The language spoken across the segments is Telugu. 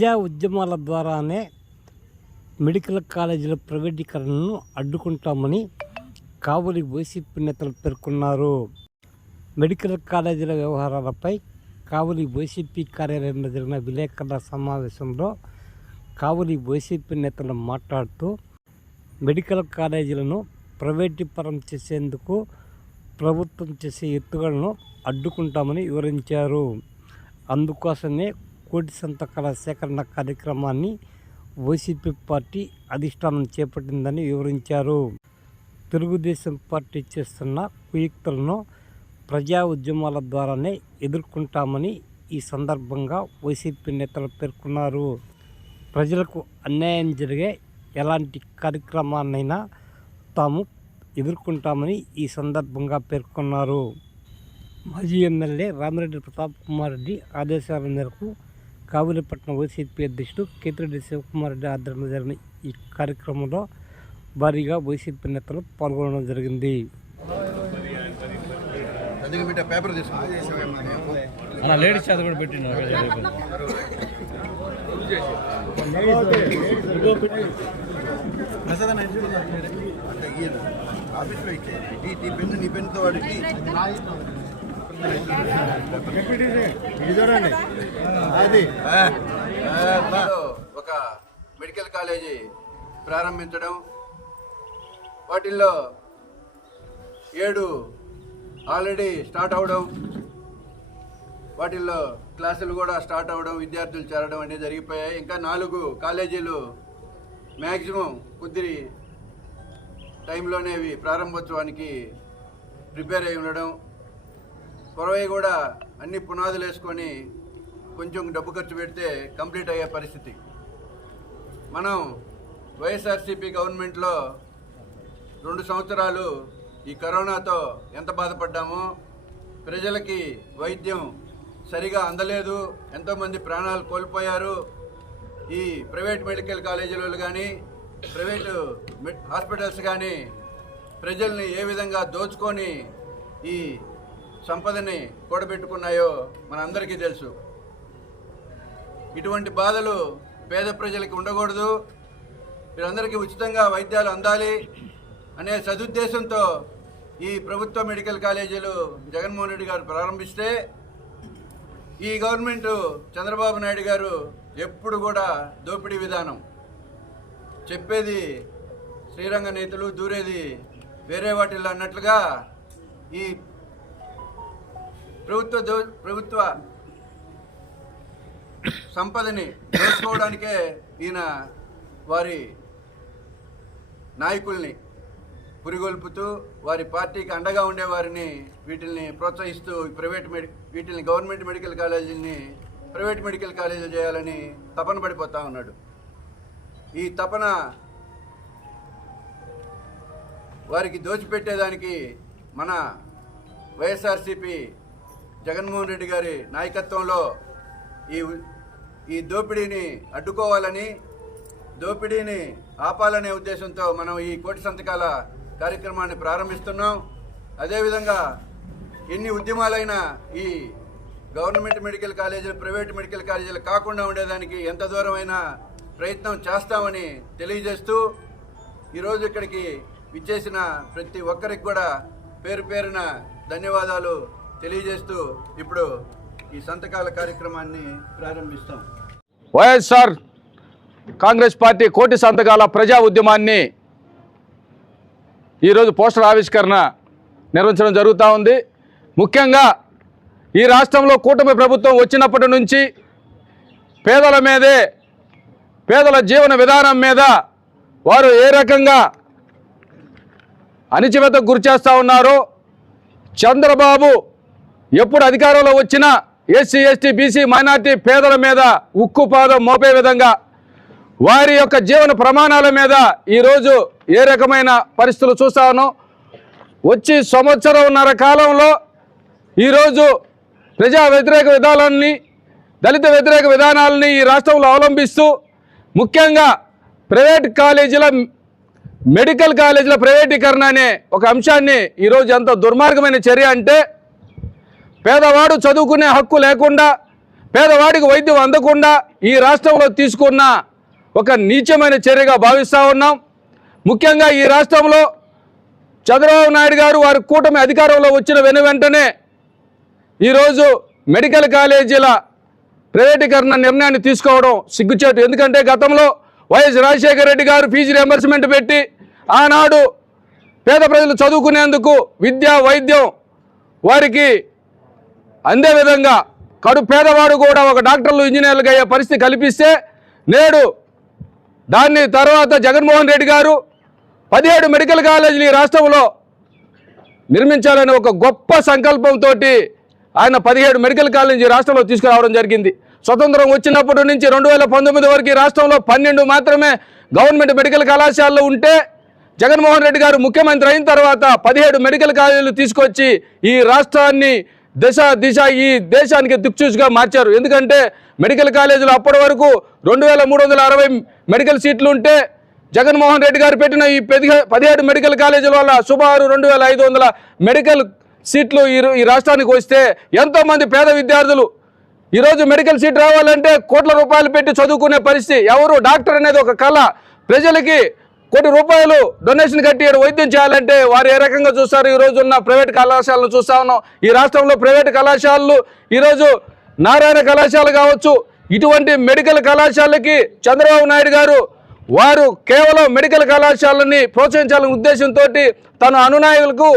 ప్రజా ఉద్యమాల ద్వారానే మెడికల్ కాలేజీల ప్రైవేటీకరణను అడ్డుకుంటామని కావలి వైసీపీ నేతలు పేర్కొన్నారు. మెడికల్ కాలేజీల వ్యవహారాలపై కావలి వైసీపీ కార్యాలయంలో జరిగిన విలేకరుల సమావేశంలో కావలి వైసీపీ నేతలు మాట్లాడుతూ మెడికల్ కాలేజీలను ప్రైవేటీపరం చేసేందుకు ప్రభుత్వం చేసే ఎత్తుగడను అడ్డుకుంటామని వివరించారు. అందుకోసమే కోటి సంతకాల సేకరణ కార్యక్రమాన్ని వైసీపీ పార్టీ అధిష్టానం చేపట్టిందని వివరించారు. తెలుగుదేశం పార్టీ చేస్తున్న కుయుక్తులను ప్రజా ఉద్యమాల ద్వారానే ఎదుర్కొంటామని ఈ సందర్భంగా వైసీపీ నేతలు పేర్కొన్నారు. ప్రజలకు అన్యాయం జరిగే ఎలాంటి కార్యక్రమాన్నైనా తాము ఎదుర్కొంటామని ఈ సందర్భంగా పేర్కొన్నారు. మాజీ ఎమ్మెల్యే రామిరెడ్డి ప్రతాప్ కుమార్ రెడ్డి ఆదేశాల మేరకు కావులిపట్నం వైసీపీ అధ్యక్షుడు కేతిరెడ్డి శివకుమార్ రెడ్డి ఆధ్వర్యంలో జరిగిన ఈ కార్యక్రమంలో భారీగా వైసీపీ నేతలు పాల్గొనడం జరిగింది. ఆఫీస్లో ఇచ్చేది ఈ నీ పెన్ను నీ పెన్నుతో వాడికి అది. ఒక మెడికల్ కాలేజీ ప్రారంభించడం. వాటిల్లో ఏడు ఆల్రెడీ స్టార్ట్ అవడం. వాటిల్లో క్లాసులు కూడా స్టార్ట్ అవ్వడం విద్యార్థులు చేరడం అనేది జరిగిపోయాయి. ఇంకా నాలుగు కాలేజీలు మ్యాక్సిమం కొద్ది టైంలోనే ప్రారంభోత్సవానికి ప్రిపేర్ అయి ఉండడం. కొరవై కూడా అన్ని పునాదులు వేసుకొని కొంచెం డబ్బు ఖర్చు పెడితే కంప్లీట్ అయ్యే పరిస్థితి. మనం వైఎస్ఆర్సీపీ గవర్నమెంట్లో రెండు సంవత్సరాలు ఈ కరోనాతో ఎంత బాధపడ్డామో ప్రజలకి వైద్యం సరిగా అందలేదు ఎంతోమంది ప్రాణాలు కోల్పోయారు. ఈ ప్రైవేట్ మెడికల్ కాలేజీలు కానీ ప్రైవేటు హాస్పిటల్స్ కానీ ప్రజల్ని ఏ విధంగా దోచుకొని ఈ సంపదని కూడబెట్టుకున్నాయో మనందరికీ తెలుసు. ఇటువంటి బాధలు పేద ప్రజలకి ఉండకూడదు. వీరందరికీ ఉచితంగా వైద్యాలు అందాలి అనే సదుద్దేశంతో ఈ ప్రభుత్వ మెడికల్ కాలేజీలు జగన్మోహన్ రెడ్డి గారు ప్రారంభిస్తే ఈ గవర్నమెంట్ చంద్రబాబు నాయుడు గారు ఎప్పుడు కూడా దోపిడీ విధానం. చెప్పేది శ్రీరంగ నేతలు దూరేది వేరే వాటిల్లో అన్నట్లుగా ఈ ప్రభుత్వ దో ప్రభుత్వ సంపదని దోచుకోవడానికే ఈయన వారి నాయకుల్ని పురిగొల్పుతూ వారి పార్టీకి అండగా ఉండేవారిని వీటిల్ని ప్రోత్సహిస్తూ ఈ ప్రైవేట్ మెడి వీటిని గవర్నమెంట్ మెడికల్ కాలేజీని ప్రైవేట్ మెడికల్ కాలేజీలు చేయాలని తపన పడిపోతా ఉన్నాడు. ఈ తపన వారికి దోచిపెట్టేదానికి మన వైఎస్ఆర్సిపి జగన్మోహన్ రెడ్డి గారి నాయకత్వంలో ఈ ఈ దోపిడీని అడ్డుకోవాలని దోపిడీని ఆపాలనే ఉద్దేశంతో మనం ఈ కోటి సంతకాల కార్యక్రమాన్ని ప్రారంభిస్తున్నాం. అదేవిధంగా ఎన్ని ఉద్యమాలైనా ఈ గవర్నమెంట్ మెడికల్ కాలేజీలు ప్రైవేట్ మెడికల్ కాలేజీలు కాకుండా ఉండేదానికి ఎంత దూరమైనా ప్రయత్నం చేస్తామని తెలియజేస్తూ ఈరోజు ఇక్కడికి విచ్చేసిన ప్రతి ఒక్కరికి కూడా పేరు పేరున ధన్యవాదాలు. తెలియజేస్తూ ఇప్పుడు ఈ సంతకాల కార్యక్రమాన్ని ప్రారంభిస్తాం. వైఎస్ఆర్ కాంగ్రెస్ పార్టీ కోటి సంతకాల ప్రజా ఉద్యమాన్ని ఈరోజు పోస్టర్ ఆవిష్కరణ నిర్వహించడం జరుగుతూ ఉంది. ముఖ్యంగా ఈ రాష్ట్రంలో కూటమి ప్రభుత్వం వచ్చినప్పటి నుంచి పేదల మీదే పేదల జీవన విధానం మీద వారు ఏ రకంగా అణిచివేతకు గురి చేస్తూ ఉన్నారో చంద్రబాబు ఎప్పుడు అధికారంలో వచ్చినా ఎస్సీ ఎస్టీ బీసీ మైనార్టీ పేదల మీద ఉక్కు పాదం మోపే విధంగా వారి యొక్క జీవన ప్రమాణాల మీద ఈరోజు ఏ రకమైన పరిస్థితులు చూస్తాను వచ్చి సంవత్సరంన్నర కాలంలో ఈరోజు ప్రజా వ్యతిరేక విధానాలని దళిత వ్యతిరేక విధానాలని ఈ రాష్ట్రంలో అవలంబిస్తూ ముఖ్యంగా ప్రైవేట్ కాలేజీల మెడికల్ కాలేజీల ప్రైవేటీకరణ అనే ఒక అంశాన్ని ఈరోజు ఎంత దుర్మార్గమైన చర్య అంటే పేదవాడు చదువుకునే హక్కు లేకుండా పేదవాడికి వైద్యం అందకుండా ఈ రాష్ట్రంలో తీసుకున్న ఒక నీచమైన చర్యగా భావిస్తూ ఉన్నాం. ముఖ్యంగా ఈ రాష్ట్రంలో చంద్రబాబు నాయుడు గారు వారి కూటమి అధికారంలో వచ్చిన వెను వెంటనే ఈరోజు మెడికల్ కాలేజీల ప్రైవేటీకరణ నిర్ణయాన్ని తీసుకోవడం సిగ్గుచేటు. ఎందుకంటే గతంలో వైఎస్ రాజశేఖర రెడ్డి గారు ఫీజు రియంబర్స్మెంట్ పెట్టి ఆనాడు పేద ప్రజలు చదువుకునేందుకు విద్య వైద్యం వారికి అందే విధంగా కడు పేదవాడు కూడా ఒక డాక్టర్లు ఇంజనీర్లుగా అయ్యే పరిస్థితి కల్పిస్తే నేడు దాన్ని తర్వాత జగన్మోహన్ రెడ్డి గారు పదిహేడు మెడికల్ కాలేజీలు ఈ రాష్ట్రంలో నిర్మించాలనే ఒక గొప్ప సంకల్పంతో ఆయన పదిహేడు మెడికల్ కాలేజీ రాష్ట్రంలో తీసుకురావడం జరిగింది. స్వతంత్రం వచ్చినప్పటి నుంచి రెండు వేల పంతొమ్మిది వరకు రాష్ట్రంలో పన్నెండు మాత్రమే గవర్నమెంట్ మెడికల్ కళాశాలలో ఉంటే జగన్మోహన్ రెడ్డి గారు ముఖ్యమంత్రి అయిన తర్వాత పదిహేడు మెడికల్ కాలేజీలు తీసుకొచ్చి ఈ రాష్ట్రాన్ని దశ దిశ ఈ దేశానికి దిక్చూచుగా మార్చారు. ఎందుకంటే మెడికల్ కాలేజీలో అప్పటి వరకు రెండు వేల మూడు వందల అరవై మెడికల్ సీట్లు ఉంటే జగన్మోహన్ రెడ్డి గారు పెట్టిన ఈ పదిహేడు మెడికల్ కాలేజీల వల్ల సుమారు రెండు వేల ఐదు వందల మెడికల్ సీట్లు ఈ రాష్ట్రానికి వస్తే ఎంతోమంది పేద విద్యార్థులు ఈరోజు మెడికల్ సీట్ రావాలంటే కోట్ల రూపాయలు పెట్టి చదువుకునే పరిస్థితి. ఎవరు డాక్టర్ అనేది ఒక కళ. ప్రజలకి కోటి రూపాయలు డొనేషన్ కట్టి వైద్యం చేయాలంటే వారు ఏ రకంగా చూస్తారు? ఈరోజు ఉన్న ప్రైవేట్ కళాశాలను చూస్తా ఉన్నాం. ఈ రాష్ట్రంలో ప్రైవేట్ కళాశాలలు ఈరోజు నారాయణ కళాశాల కావచ్చు ఇటువంటి మెడికల్ కళాశాలకి చంద్రబాబు నాయుడు గారు వారు కేవలం మెడికల్ కళాశాలని ప్రోత్సహించాలనే ఉద్దేశంతో తన అనునాయులకు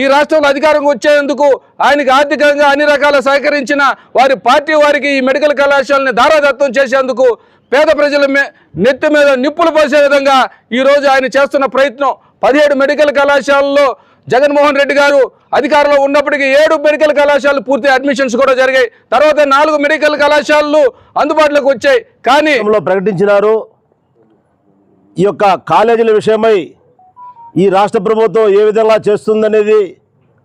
ఈ రాష్ట్రంలో అధికారం వచ్చేందుకు ఆయనకి ఆర్థికంగా అన్ని రకాల సహకరించిన వారి పార్టీ వారికి ఈ మెడికల్ కళాశాలని దారాదత్తం చేసేందుకు పేద ప్రజల మే నెత్తి మీద నిప్పులు పోసే విధంగా ఈరోజు ఆయన చేస్తున్న ప్రయత్నం. పదిహేడు మెడికల్ కళాశాలలో జగన్మోహన్ రెడ్డి గారు అధికారంలో ఉన్నప్పటికీ ఏడు మెడికల్ కళాశాలలు పూర్తి అడ్మిషన్స్ కూడా జరిగాయి. తర్వాత నాలుగు మెడికల్ కళాశాలలు అందుబాటులోకి వచ్చాయి. కానీ ప్రకటించినారు ఈ యొక్క కాలేజీల విషయమై ఈ రాష్ట్ర ప్రభుత్వం ఏ విధంగా చేస్తుందనేది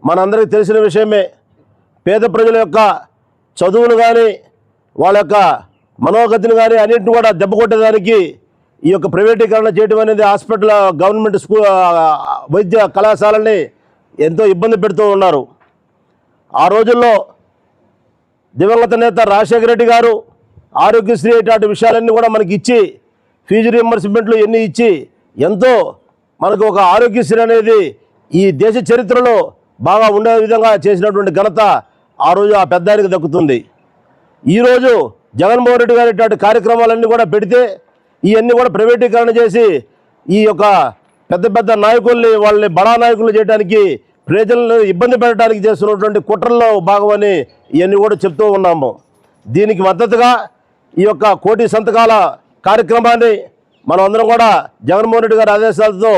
మనందరికీ తెలిసిన విషయమే. పేద ప్రజల యొక్క చదువులు కానీ వాళ్ళ యొక్క మనోగతిని కానీ అన్నింటిని కూడా దెబ్బ కొట్టేదానికి ఈ యొక్క ప్రైవేటీకరణ చేయడం అనేది హాస్పిటల్ గవర్నమెంట్ స్కూల్ వైద్య కళాశాలని ఎంతో ఇబ్బంది పెడుతూ ఉన్నారు. ఆ రోజుల్లో దివంగత నేత రాజశేఖర రెడ్డి గారు ఆరోగ్యశ్రీ ఇటువంటి విషయాలన్నీ కూడా మనకి ఇచ్చి ఫీజు రియంబర్స్మెంట్లు ఎన్ని ఇచ్చి ఎంతో మనకు ఒక ఆరోగ్యశ్రీ అనేది ఈ దేశ చరిత్రలో బాగా ఉండే విధంగా చేసినటువంటి ఘనత ఆ రోజు ఆ పెద్ద దక్కుతుంది. ఈరోజు జగన్మోహన్ రెడ్డి గారు ఇట్లాంటి కార్యక్రమాలన్నీ కూడా పెడితే ఇవన్నీ కూడా ప్రైవేటీకరణ చేసి ఈ యొక్క పెద్ద పెద్ద నాయకుల్ని వాళ్ళని బడా నాయకులు చేయడానికి ప్రజలను ఇబ్బంది పెట్టడానికి చేస్తున్నటువంటి కుట్రల్లో భాగమని ఇవన్నీ కూడా చెప్తూ ఉన్నాము. దీనికి మద్దతుగా ఈ యొక్క కోటి సంతకాల కార్యక్రమాన్ని మనం అందరం కూడా జగన్మోహన్ రెడ్డి గారి ఆదేశాలతో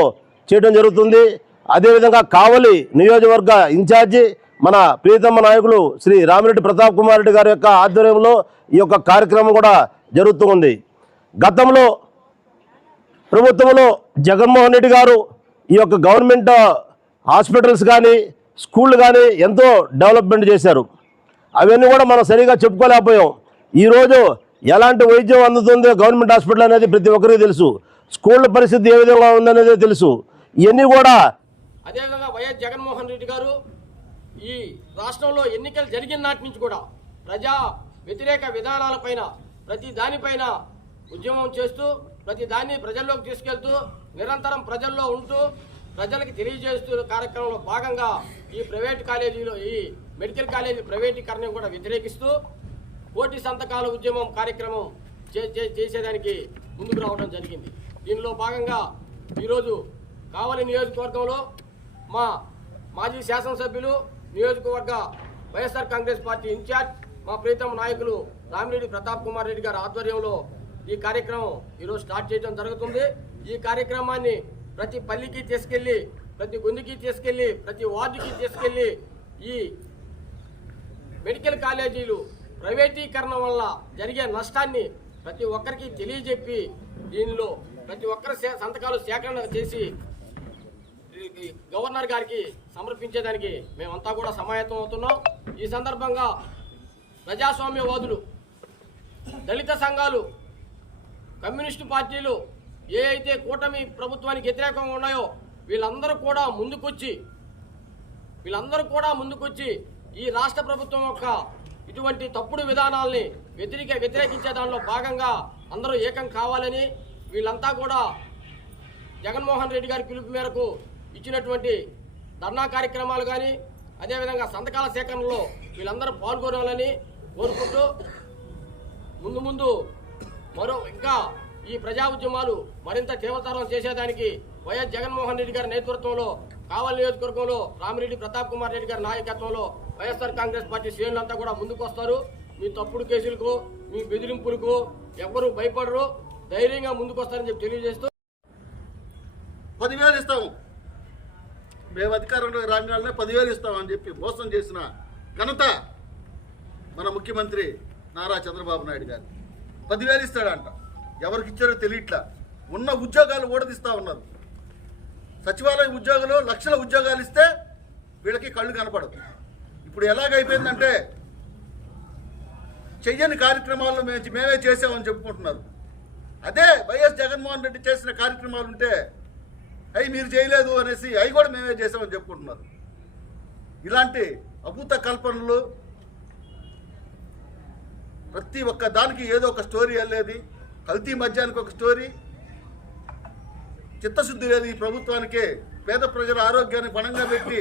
చేయడం జరుగుతుంది. అదేవిధంగా కావలి నియోజకవర్గ ఇన్ఛార్జి మన ప్రియతమ నాయకులు శ్రీ రామిరెడ్డి ప్రతాప్ కుమార్ రెడ్డి గారి యొక్క ఆధ్వర్యంలో ఈ యొక్క కార్యక్రమం కూడా జరుగుతూ ఉంది. గతంలో ప్రభుత్వంలో జగన్మోహన్ రెడ్డి గారు ఈ యొక్క గవర్నమెంట్ హాస్పిటల్స్ కానీ స్కూళ్ళు కానీ ఎంతో డెవలప్మెంట్ చేశారు. అవన్నీ కూడా మనం సరిగా చెప్పుకోలేకపోయాం. ఈరోజు ఎలాంటి వైద్యం అందుతుందో గవర్నమెంట్ హాస్పిటల్ అనేది ప్రతి ఒక్కరికి తెలుసు. స్కూళ్ళ పరిస్థితి ఏ విధంగా ఉందనేది తెలుసు. ఇవన్నీ కూడా అదేవిధంగా వైఎస్ జగన్మోహన్ రెడ్డి గారు ఈ రాష్ట్రంలో ఎన్నికలు జరిగిన నాటి నుంచి కూడా ప్రజా వ్యతిరేక విధానాలపైన ప్రతి దానిపైన ఉద్యమం చేస్తూ ప్రతి దాన్ని ప్రజల్లోకి తీసుకెళ్తూ నిరంతరం ప్రజల్లో ఉంటూ ప్రజలకు తెలియజేస్తూ కార్యక్రమంలో భాగంగా ఈ ప్రైవేట్ కాలేజీలో ఈ మెడికల్ కాలేజీ ప్రైవేటీకరణ కూడా వ్యతిరేకిస్తూ కోటి సంతకాల ఉద్యమం కార్యక్రమం చే- చే- చేసేదానికి ముందుకు రావడం జరిగింది. దీనిలో భాగంగా ఈరోజు కావలి నియోజకవర్గంలో మా మాజీ శాసనసభ్యులు నియోజకవర్గ వైఎస్ఆర్ కాంగ్రెస్ పార్టీ ఇన్ఛార్జ్ మా ప్రీతమ నాయకులు రామిరెడ్డి ప్రతాప్ కుమార్ రెడ్డి గారి ఆధ్వర్యంలో ఈ కార్యక్రమం ఈరోజు స్టార్ట్ చేయడం జరుగుతుంది. ఈ కార్యక్రమాన్ని ప్రతి పల్లికి తీసుకెళ్ళి ప్రతి గుందికి తీసుకెళ్ళి ప్రతి వార్డుకి తీసుకెళ్ళి ఈ మెడికల్ కాలేజీలు ప్రైవేటీకరణ వల్ల జరిగే నష్టాన్ని ప్రతి ఒక్కరికి తెలియజెప్పి దీనిలో ప్రతి ఒక్కరి సే- సంతకాలు సేకరణ చేసి గవర్నర్ గారికి సమర్పించేదానికి మేమంతా కూడా సమాయత్తం అవుతున్నాం. ఈ సందర్భంగా ప్రజాస్వామ్యవాదులు దళిత సంఘాలు కమ్యూనిస్టు పార్టీలు ఏ అయితే కూటమి ప్రభుత్వానికి వ్యతిరేకంగా ఉన్నాయో వీళ్ళందరూ కూడా ముందుకొచ్చి వీళ్ళందరూ కూడా ముందుకొచ్చి ఈ రాష్ట్ర ప్రభుత్వం యొక్క ఇటువంటి తప్పుడు విధానాల్ని వ్యతిరేక వ్యతిరేకించే దానిలో భాగంగా అందరూ ఏకం కావాలని వీళ్ళంతా కూడా జగన్మోహన్ రెడ్డి గారి పిలుపు మేరకు ఇచ్చినటువంటి ధర్నా కార్యక్రమాలు కానీ అదేవిధంగా సంతకాల సేకరణలో వీళ్ళందరూ పాల్గొనాలని కోరుకుంటూ ముందు ముందు మరో ఇంకా ఈ ప్రజా ఉద్యమాలు మరింత తీవ్రతరం చేసేదానికి వైఎస్ జగన్మోహన్ రెడ్డి గారి నేతృత్వంలో కావలి నియోజకవర్గంలో రామిరెడ్డి ప్రతాప్ కుమార్ రెడ్డి గారి నాయకత్వంలో వైఎస్ఆర్ కాంగ్రెస్ పార్టీ శ్రేణులంతా కూడా ముందుకు వస్తారు మీ తప్పుడు కేసులకు మీ బెదిరింపులకు ఎవరు భయపడరు. ధైర్యంగా ముందుకు వస్తారని చెప్పి తెలియజేస్తూ పదివేలు ఇస్తాము. మేము అధికారంలో రాగానే పదివేలు ఇస్తామని చెప్పి మోసం చేసిన ఘనత మన ముఖ్యమంత్రి నారా చంద్రబాబు నాయుడు గారు. పదివేలు ఇస్తాడంట. ఎవరికి ఇచ్చారో తెలియట్లా. ఉన్న ఉద్యోగాలు ఊడదీస్తా ఉన్నారు. సచివాలయ ఉద్యోగులు లక్షల ఉద్యోగాలు ఇస్తే వీళ్ళకి కళ్ళు కనపడదు ఇప్పుడు ఎలాగైపోయిందంటే చెయ్యని కార్యక్రమాలను మేము మేమే చేసామని చెప్పుకుంటున్నారు. అదే వైఎస్ జగన్మోహన్ రెడ్డి చేసిన కార్యక్రమాలు ఉంటే అవి మీరు చేయలేదు అనేసి అవి కూడా మేమే చేసామని చెప్పుకుంటున్నారు. ఇలాంటి అభూత కల్పనలు ప్రతి ఒక్క దానికి ఏదో ఒక స్టోరీ వెళ్ళేది కల్తీ మద్యానికి ఒక స్టోరీ చిత్తశుద్ధి లేదు ఈ ప్రభుత్వానికి పేద ప్రజల ఆరోగ్యాన్ని పణంగా పెట్టి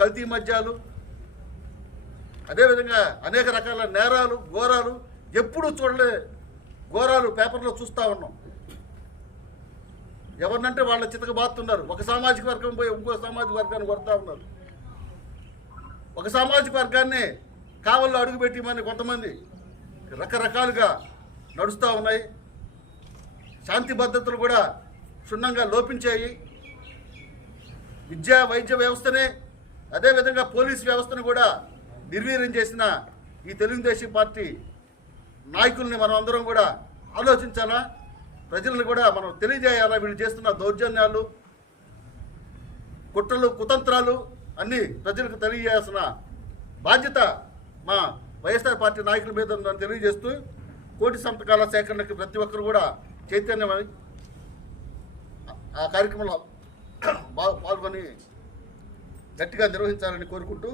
కల్తీ మద్యాలు అదేవిధంగా అనేక రకాల నేరాలు ఘోరాలు ఎప్పుడూ చూడలే ఘోరాలు పేపర్లో చూస్తూ ఉన్నాం. ఎవరినంటే వాళ్ళ చితక బాతున్నారు ఒక సామాజిక వర్గం పోయి ఇంకో సామాజిక వర్గాన్ని కొడతా ఉన్నారు. ఒక సామాజిక వర్గాన్ని కావల్లో అడుగుపెట్టి మన కొంతమంది రకరకాలుగా నడుస్తూ ఉన్నాయి. శాంతి భద్రతలు కూడా క్షుణ్ణంగా లోపించాయి. విద్యా వైద్య వ్యవస్థనే అదేవిధంగా పోలీస్ వ్యవస్థను కూడా నిర్వీర్యం చేసిన ఈ తెలుగుదేశం పార్టీ నాయకుల్ని మనం అందరం కూడా ఆలోచించాలా? ప్రజలను కూడా మనం తెలియజేయాలా? వీళ్ళు చేస్తున్న దౌర్జన్యాలు కుట్రలు కుతంత్రాలు అన్నీ ప్రజలకు తెలియజేయాల్సిన బాధ్యత మా వైఎస్ఆర్ పార్టీ నాయకుల మీద ఉందని తెలియజేస్తూ కోటి సంతకాల సేకరణకి ప్రతి ఒక్కరు కూడా చైతన్యమై ఆ కార్యక్రమంలో పాల్గొని గట్టిగా నిర్వహించాలని కోరుకుంటూ